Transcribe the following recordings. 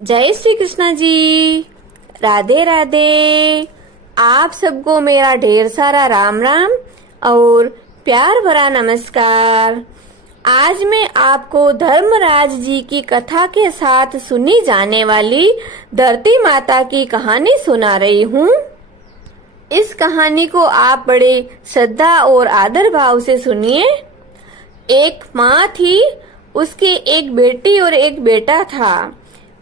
जय श्री कृष्णा जी। राधे राधे। आप सबको मेरा ढेर सारा राम राम और प्यार भरा नमस्कार। आज मैं आपको धर्मराज जी की कथा के साथ सुनी जाने वाली धरती माता की कहानी सुना रही हूँ। इस कहानी को आप बड़े श्रद्धा और आदर भाव से सुनिए। एक माँ थी, उसके एक बेटी और एक बेटा था।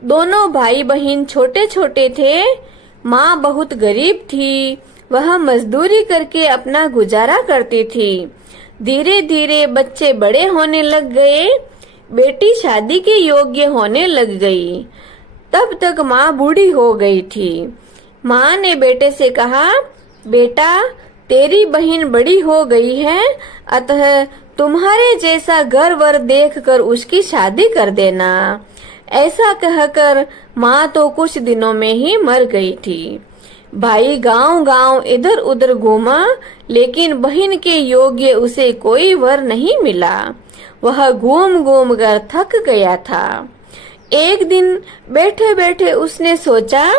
दोनों भाई बहन छोटे छोटे थे। माँ बहुत गरीब थी, वह मजदूरी करके अपना गुजारा करती थी। धीरे धीरे बच्चे बड़े होने लग गए, बेटी शादी के योग्य होने लग गई। तब तक माँ बूढ़ी हो गई थी। माँ ने बेटे से कहा, बेटा तेरी बहन बड़ी हो गई है, अतः तुम्हारे जैसा घर वर देख कर उसकी शादी कर देना। ऐसा कहकर माँ तो कुछ दिनों में ही मर गई थी। भाई गांव गांव इधर उधर घूमा, लेकिन बहन के योग्य उसे कोई वर नहीं मिला। वह घूम घूम कर थक गया था। एक दिन बैठे बैठे उसने सोचा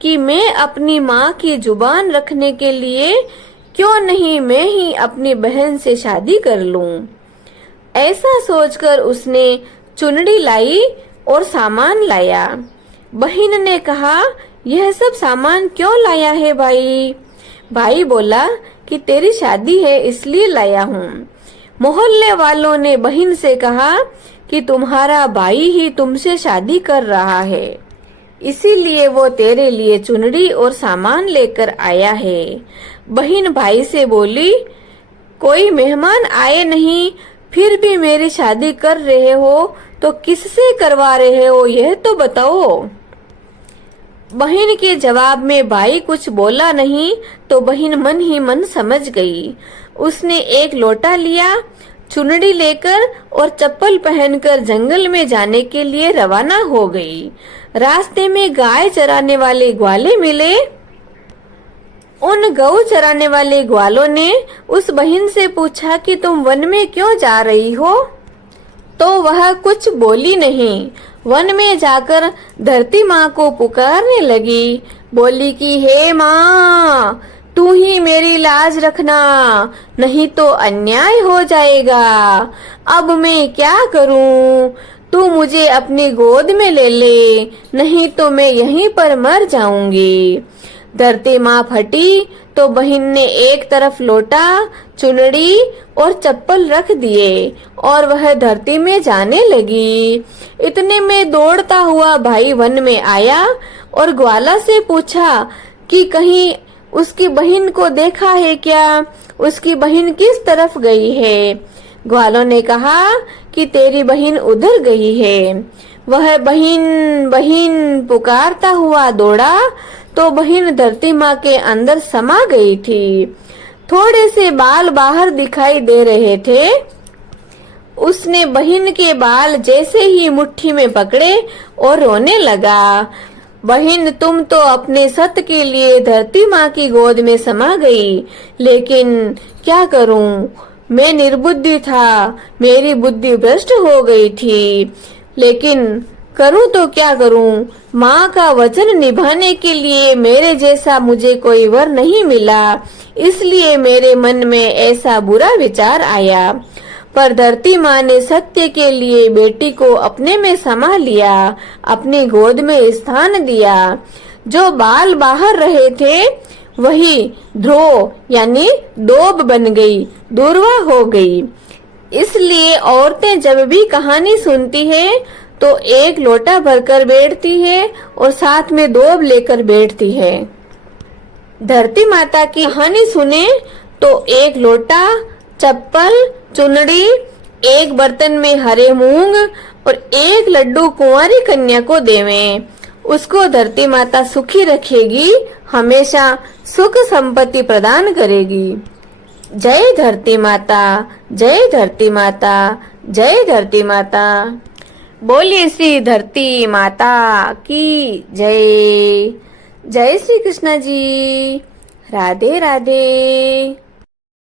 कि मैं अपनी माँ की जुबान रखने के लिए क्यों नहीं मैं ही अपनी बहन से शादी कर लूं। ऐसा सोचकर उसने चुनरी लाई और सामान लाया। बहन ने कहा, यह सब सामान क्यों लाया है भाई? भाई बोला कि तेरी शादी है इसलिए लाया हूँ। मोहल्ले वालों ने बहन से कहा कि तुम्हारा भाई ही तुमसे शादी कर रहा है, इसीलिए वो तेरे लिए चुनरी और सामान लेकर आया है। बहन भाई से बोली, कोई मेहमान आए नहीं, फिर भी मेरी शादी कर रहे हो तो किससे करवा रहे हो, यह तो बताओ। बहन के जवाब में भाई कुछ बोला नहीं, तो बहन मन ही मन समझ गई। उसने एक लोटा लिया, चुनरी लेकर और चप्पल पहनकर जंगल में जाने के लिए रवाना हो गई। रास्ते में गाय चराने वाले ग्वाले मिले। उन गऊ चराने वाले ग्वालों ने उस बहन से पूछा कि तुम वन में क्यों जा रही हो? तो वह कुछ बोली नहीं। वन में जाकर धरती माँ को पुकारने लगी। बोली कि हे माँ, तू ही मेरी लाज रखना, नहीं तो अन्याय हो जाएगा। अब मैं क्या करूँ? तू मुझे अपनी गोद में ले ले, नहीं तो मैं यहीं पर मर जाऊंगी। धरती माँ फटी तो बहन ने एक तरफ लोटा, चुनरी और चप्पल रख दिए और वह धरती में जाने लगी। इतने में दौड़ता हुआ भाई वन में आया और ग्वाला से पूछा कि कहीं उसकी बहन को देखा है क्या? उसकी बहन किस तरफ गई है? ग्वालों ने कहा कि तेरी बहन उधर गई है। वह बहन बहन पुकारता हुआ दौड़ा तो बहन धरती माँ के अंदर समा गई थी। थोड़े से बाल बाहर दिखाई दे रहे थे। उसने बहन के बाल जैसे ही मुट्ठी में पकड़े और रोने लगा। बहन, तुम तो अपने सत के लिए धरती माँ की गोद में समा गई, लेकिन क्या करूं? मैं निर्बुद्धि था, मेरी बुद्धि भ्रष्ट हो गई थी, लेकिन करूं तो क्या करूं? माँ का वचन निभाने के लिए मेरे जैसा मुझे कोई वर नहीं मिला, इसलिए मेरे मन में ऐसा बुरा विचार आया। पर धरती माँ ने सत्य के लिए बेटी को अपने में समा लिया, अपनी गोद में स्थान दिया। जो बाल बाहर रहे थे वही ध्रो यानी डोब बन गई, दूर्वा हो गई। इसलिए औरतें जब भी कहानी सुनती है तो एक लोटा भरकर बैठती है और साथ में डोब लेकर बैठती है। धरती माता की कहानी सुने तो एक लोटा, चप्पल, चुनरी, एक बर्तन में हरे मूंग और एक लड्डू कुंवारी कन्या को देवें। उसको धरती माता सुखी रखेगी, हमेशा सुख संपत्ति प्रदान करेगी। जय धरती माता, जय धरती माता, जय धरती माता। बोलिए श्री धरती माता की जय। जय श्री कृष्ण जी। राधे राधे।